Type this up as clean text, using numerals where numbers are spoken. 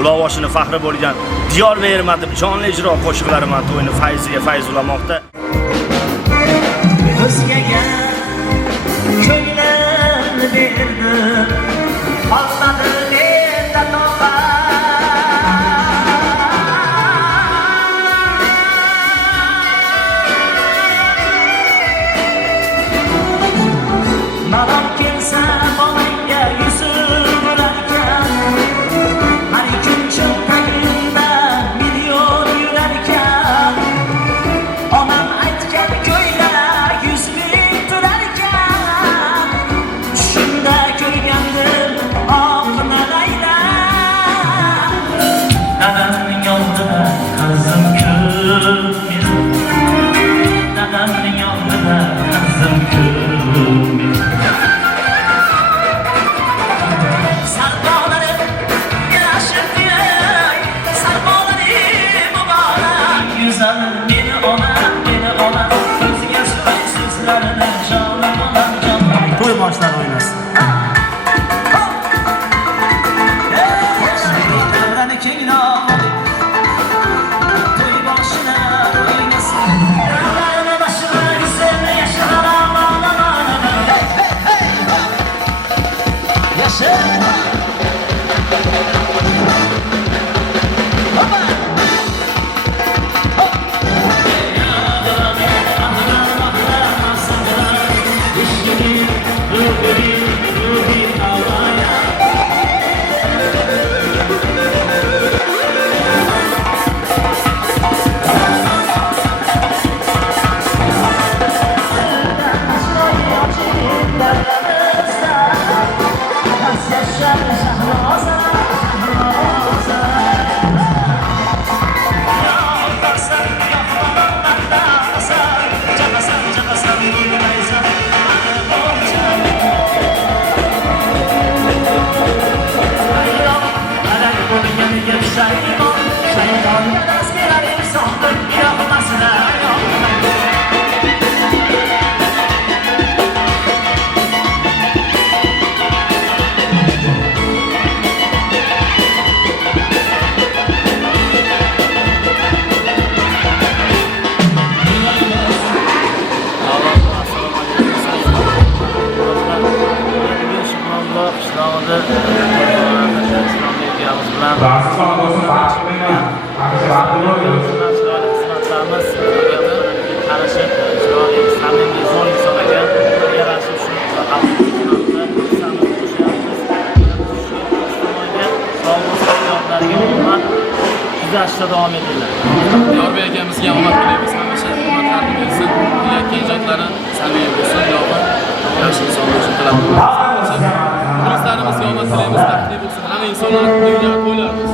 Ulovoshini faxri bo'lgan Diyor Mehermatov jonli ijro qo'shiqlari bilan to'yni fayziga fayz ulamoqda. O'zgaga ko'nglimni berdim, qolmadi menda toqat. Malol kelsa bolangga yuzib urarkan, har kun cho'ntagimda million yurarkan. Onam aytgan ko'ylak 100 ming turarkan, shunda ko'rgandim oqni layla. Dadamning oldida qizim ko'p, dadamning oldida qizim ko'p. To'y boshlar o'ynasin. Davom etinglar. Yorbek akamizga omad tilaymiz. Hamisha hurmatlarni bersin. Kelayotgan ijodlari samimiy bo'lsin, yo'g'on. Yaxshi inson bo'lsin tilab qolamiz. Turistlarimizga omad tilaymiz, baxtli bo'lsin. Hamma insonlar dunyoga to'ylarmiz.